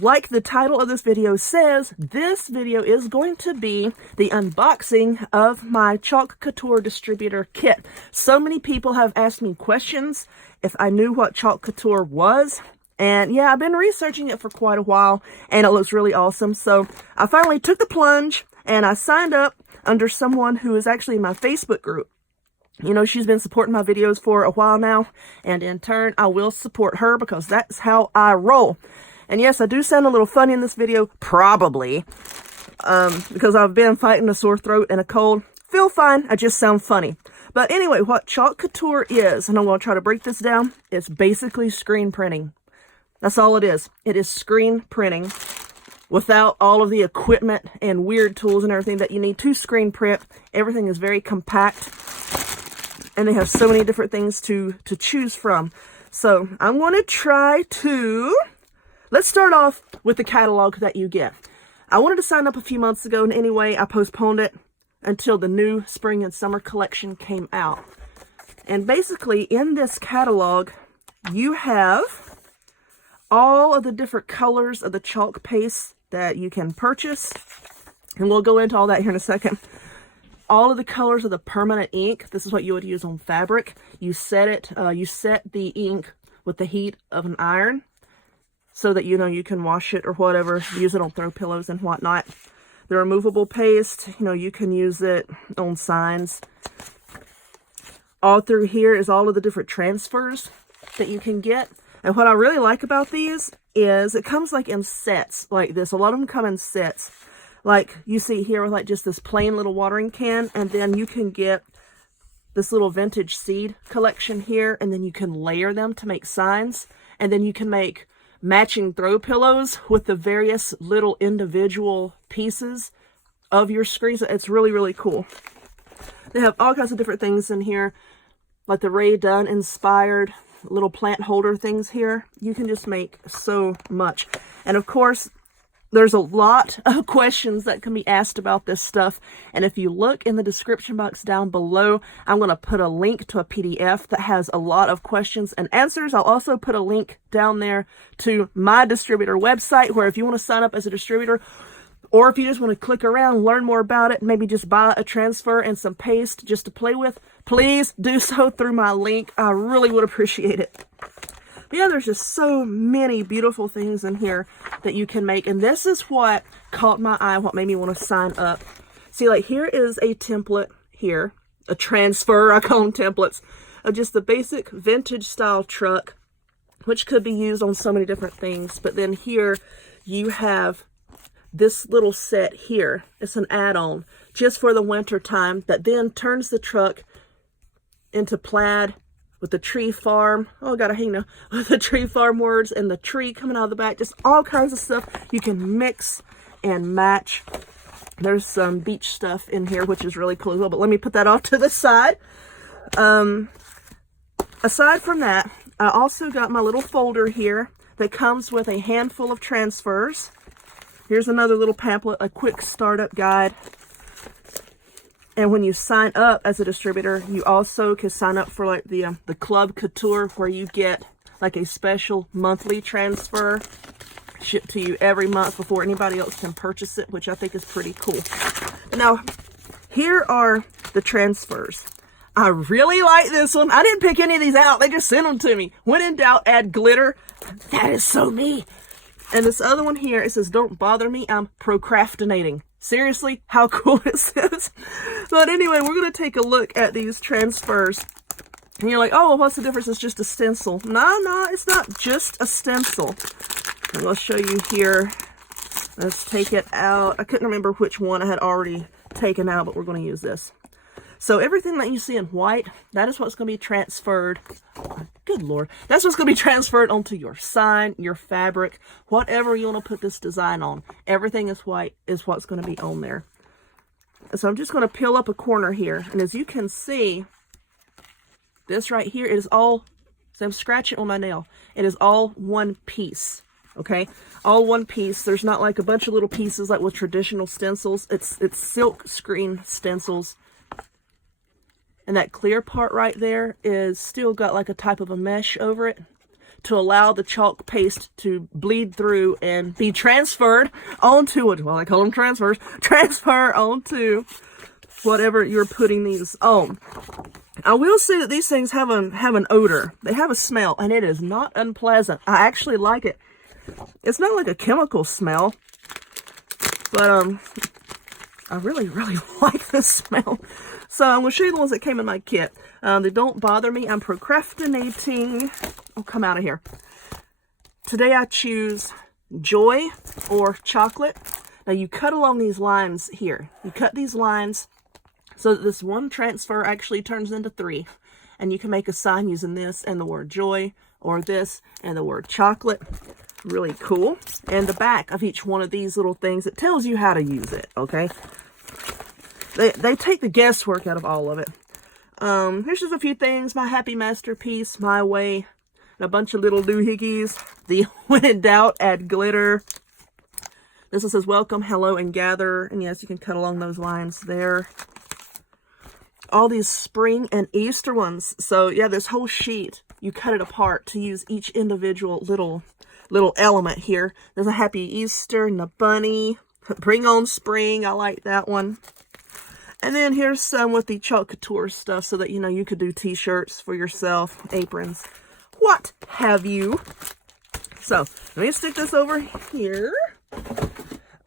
like the title of this video says, this video is going to be the unboxing of my Chalk Couture Distributor kit. So many people have asked me questions if I knew what Chalk Couture was. And yeah, I've been researching it for quite a while, and it looks really awesome. So I finally took the plunge, and I signed up under someone who is actually in my Facebook group. You know, she's been supporting my videos for a while now, and in turn, I will support her because that's how I roll. And yes, I do sound a little funny in this video, probably, because I've been fighting a sore throat and a cold. Feel fine, I just sound funny. But anyway, what Chalk Couture is, and I'm going to try to break this down, it's basically screen printing. That's all it is. It is screen printing without all of the equipment and weird tools and everything that you need to screen print. Everything is very compact, and they have so many different things to choose from. So I'm going to try to... Let's start off with the catalog that you get. I wanted to sign up a few months ago, and anyway, I postponed it until the new spring and summer collection came out. And basically, in this catalog, you have all of the different colors of the chalk paste that you can purchase. And we'll go into all that here in a second. All of the colors of the permanent ink. This is what you would use on fabric. You set it, you set the ink with the heat of an iron so that, you know, you can wash it or whatever, use it on throw pillows and whatnot. The removable paste, you know, you can use it on signs. All through here is all of the different transfers that you can get. And what I really like about these is it comes like in sets like this. A lot of them come in sets. Like you see here with like just this plain little watering can, and then you can get this little vintage seed collection here, and then you can layer them to make signs, and then you can make matching throw pillows with the various little individual pieces of your screens. It's really, really cool. They have all kinds of different things in here, like the Ray Dunn inspired little plant holder things here. You can just make so much. And of course, there's a lot of questions that can be asked about this stuff. And if you look in the description box down below, I'm going to put a link to a PDF that has a lot of questions and answers. I'll also put a link down there to my distributor website, where if you want to sign up as a distributor, or if you just want to click around, learn more about it, maybe just buy a transfer and some paste just to play with, please do so through my link. I really would appreciate it. But yeah, there's just so many beautiful things in here that you can make. And this is what caught my eye, what made me want to sign up. See, like here is a template here, a transfer, I call them templates, of just the basic vintage style truck, which could be used on so many different things. But then here you have this little set here. It's an add-on just for the winter time that then turns the truck into plaid with the tree farm. Oh, I gotta hang now. With the tree farm words and the tree coming out of the back. Just all kinds of stuff you can mix and match. There's some beach stuff in here, which is really cool as well. But let me put that off to the side. Aside from that, I also got my little folder here that comes with a handful of transfers. Here's another little pamphlet, a quick startup guide. And when you sign up as a distributor, you also can sign up for like the Club Couture, where you get like a special monthly transfer shipped to you every month before anybody else can purchase it, which I think is pretty cool. Now, here are the transfers. I really like this one. I didn't pick any of these out. They just sent them to me. When in doubt, add glitter. That is so me. And this other one here, it says, "Don't bother me, I'm procrastinating." Seriously, how cool is this? But anyway, we're going to take a look at these transfers. And you're like, oh, well, what's the difference? It's just a stencil. No, it's not just a stencil. And I'll show you here. Let's take it out. I couldn't remember which one I had already taken out, but we're going to use this. So everything that you see in white, that is what's going to be transferred. Good Lord. That's what's going to be transferred onto your sign, your fabric, whatever you want to put this design on. Everything is white is what's going to be on there. So I'm just going to peel up a corner here. And as you can see, this right here is all, so I'm scratching on my nail. It is all one piece. Okay, all one piece. There's not like a bunch of little pieces like with traditional stencils. It's silk screen stencils. And that clear part right there is still got like a type of a mesh over it. to allow the chalk paste to bleed through and be transferred onto it. Well, I call them transfers. Transfer onto whatever you're putting these on. I will say that these things have an odor. They have a smell, and it is not unpleasant. I actually like it. It's not like a chemical smell, but I really, really like this smell. So I'm going to show you the ones that came in my kit. They don't bother me. I'm procrastinating. Oh, come out of here. Today I choose Joy or Chocolate. Now you cut along these lines here. You cut these lines so that this one transfer actually turns into 3. And you can make a sign using this and the word Joy, or this and the word Chocolate. Really cool. And the back of each one of these little things, it tells you how to use it, okay? They take the guesswork out of all of it. Here's just a few things. My Happy Masterpiece, My Way, and a bunch of little doohickeys. The When in Doubt, Add Glitter. This one says Welcome, Hello, and Gather. And yes, you can cut along those lines there. All these spring and Easter ones. So yeah, this whole sheet, you cut it apart to use each individual little element here. There's a Happy Easter and a bunny. Bring on spring. I like that one. And then here's some with the Chalk Couture stuff so that, you know, you could do t-shirts for yourself, aprons, what have you. So let me stick this over here.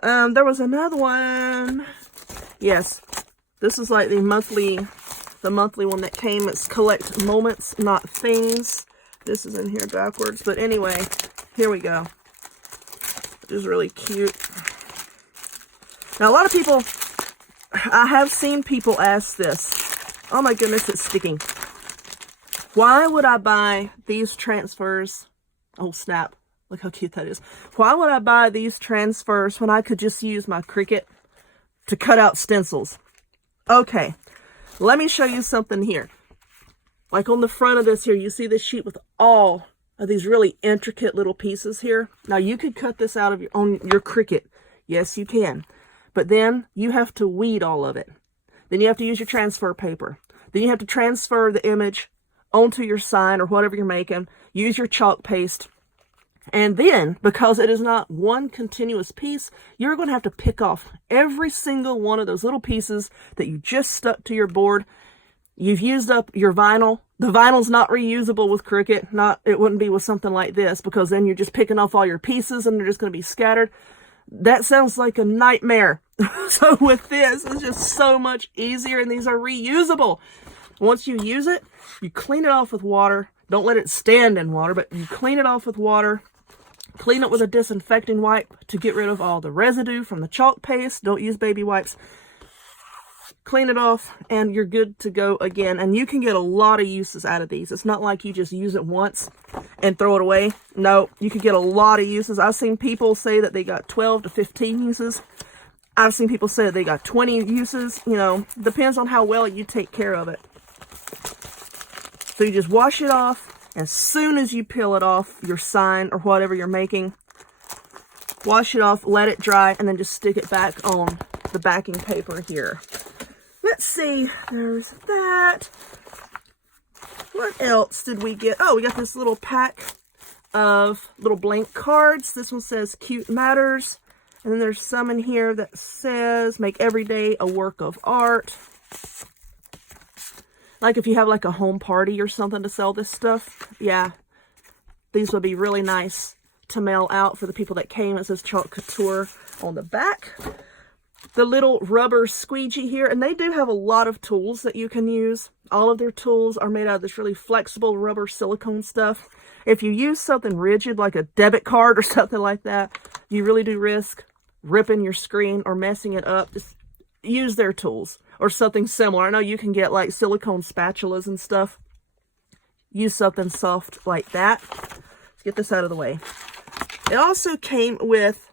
There was another one. Yes, this is like the monthly one that came. It's Collect Moments, Not Things. This is in here backwards, but anyway, here we go. It is really cute. Now, a lot of people, I have seen people ask this. Oh my goodness, it's sticking. Why would I buy these transfers? Oh snap, look how cute that is. Why would I buy these transfers when I could just use my Cricut to cut out stencils? Okay, let me show you something here. Like on the front of this here, you see this sheet with all of these really intricate little pieces here. Now you could cut this out of on your Cricut. Yes, you can. But then you have to weed all of it. Then you have to use your transfer paper. Then you have to transfer the image onto your sign or whatever you're making. Use your chalk paste. And then, because it is not one continuous piece, you're going to have to pick off every single one of those little pieces that you just stuck to your board. You've used up your vinyl. The vinyl's not reusable with Cricut. It wouldn't be with something like this, because then you're just picking off all your pieces and they're just going to be scattered. That sounds like a nightmare. So with this, it's just so much easier, and these are reusable. Once you use it, you clean it off with water. Don't let it stand in water, but you clean it off with water. Clean it with a disinfecting wipe to get rid of all the residue from the chalk paste. Don't use baby wipes. Clean it off, and you're good to go again. And you can get a lot of uses out of these. It's not like you just use it once and throw it away. No, you could get a lot of uses. I've seen people say that they got 12 to 15 uses. I've seen people say that they got 20 uses. You know, depends on how well you take care of it. So you just wash it off. As soon as you peel it off your sign or whatever you're making, wash it off, let it dry, and then just stick it back on the backing paper here. Let's see, there's that. What else did we get? Oh, we got this little pack of little blank cards. This one says Cute Matters. And then there's some in here that says make every day a work of art. Like if you have like a home party or something to sell this stuff. Yeah, these would be really nice to mail out for the people that came. It says Chalk Couture on the back. The little rubber squeegee here, and they do have a lot of tools that you can use. All of their tools are made out of this really flexible rubber silicone stuff. If you use something rigid like a debit card or something like that, you really do risk ripping your screen or messing it up. Just use their tools or something similar. I know you can get like silicone spatulas and stuff. Use something soft like that. Let's get this out of the way. It also came with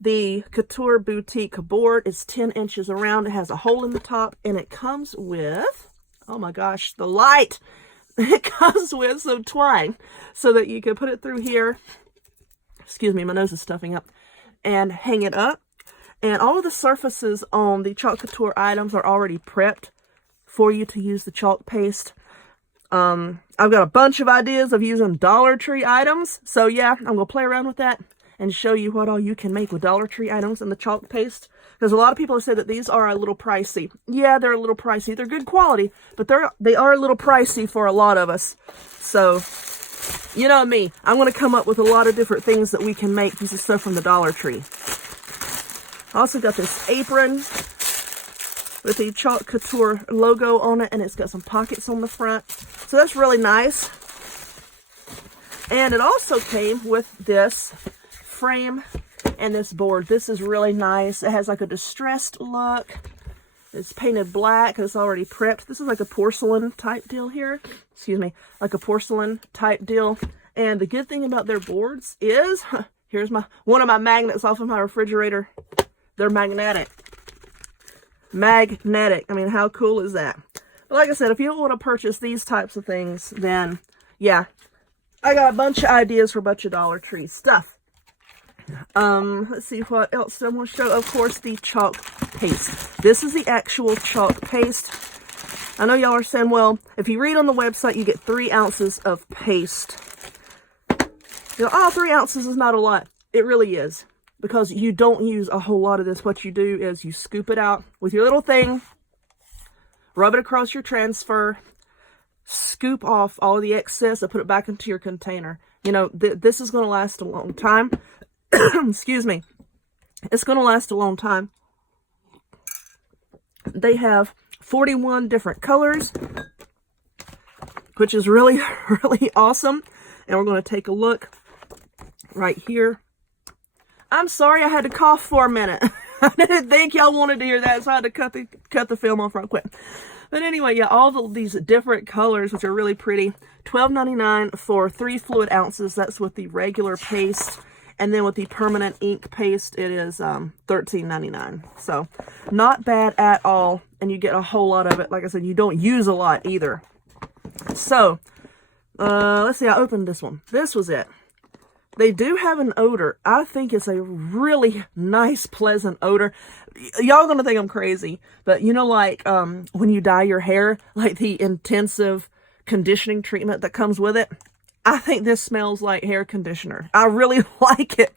the Couture Boutique board. It's 10 inches around. It has a hole in the top, and it comes with, oh my gosh, the light. It comes with some twine so that you can put it through here. Excuse me, my nose is stuffing up. And hang it up. And all of the surfaces on the Chalk Couture items are already prepped for you to use the chalk paste. I've got a bunch of ideas of using Dollar Tree items. So yeah, I'm going to play around with that and show you what all you can make with Dollar Tree items and the chalk paste. Because a lot of people have said that these are a little pricey. Yeah, they're a little pricey. They're good quality, but they are a little pricey for a lot of us. So, you know me, I'm going to come up with a lot of different things that we can make using stuff from the Dollar Tree. I also got this apron with the Chalk Couture logo on it, and it's got some pockets on the front. So that's really nice. And it also came with this frame and this board. This is really nice. It has like a distressed look. It's painted black. It's already prepped. This is like a porcelain type deal here. Excuse me. Like a porcelain type deal. And the good thing about their boards is, here's one of my magnets off of my refrigerator. They're magnetic. Magnetic. I mean, how cool is that? But like I said, if you don't want to purchase these types of things, then yeah, I got a bunch of ideas for a bunch of Dollar Tree stuff. Let's see what else I'm going to show. Of course, the chalk paste. This is the actual chalk paste. I know y'all are saying, well, if you read on the website, you get 3 ounces of paste. You know, oh, 3 ounces is not a lot. It really is. Because you don't use a whole lot of this. What you do is you scoop it out with your little thing, rub it across your transfer, scoop off all of the excess and put it back into your container. You know, this is going to last a long time. Excuse me. It's going to last a long time. They have 41 different colors, which is really, really awesome. And we're going to take a look right here. I'm sorry I had to cough for a minute. I didn't think y'all wanted to hear that, so I had to cut the film off real quick. But anyway, yeah, all of these different colors, which are really pretty. $12.99 for 3 fluid ounces. That's with the regular paste. And then with the permanent ink paste, it is $13.99. So, not bad at all. And you get a whole lot of it. Like I said, you don't use a lot either. So, let's see, I opened this one. This was it. They do have an odor. I think it's a really nice, pleasant odor. Y'all gonna think I'm crazy, but you know, like when you dye your hair, like the intensive conditioning treatment that comes with it, I think this smells like hair conditioner. I really like it.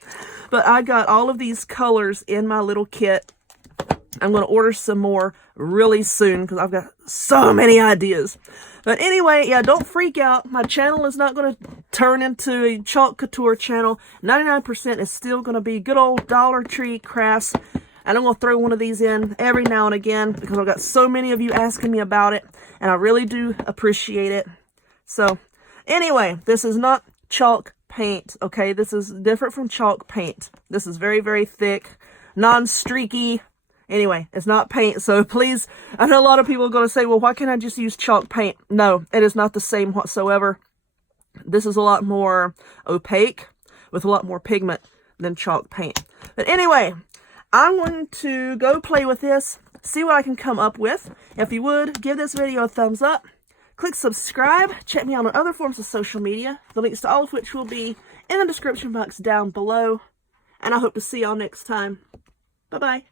But I got all of these colors in my little kit. I'm going to order some more really soon because I've got so many ideas. But anyway, yeah, don't freak out. My channel is not going to turn into a Chalk Couture channel. 99% is still going to be good old Dollar Tree crafts. And I'm going to throw one of these in every now and again because I've got so many of you asking me about it. And I really do appreciate it. So, anyway, this is not chalk paint, okay? This is different from chalk paint. This is very, very thick, non-streaky. Anyway, it's not paint, so please, I know a lot of people are going to say, well, why can't I just use chalk paint? No, it is not the same whatsoever. This is a lot more opaque with a lot more pigment than chalk paint. But anyway, I'm going to go play with this, see what I can come up with. If you would, give this video a thumbs up. Click subscribe. Check me out on other forms of social media, the links to all of which will be in the description box down below. And I hope to see y'all next time. Bye-bye.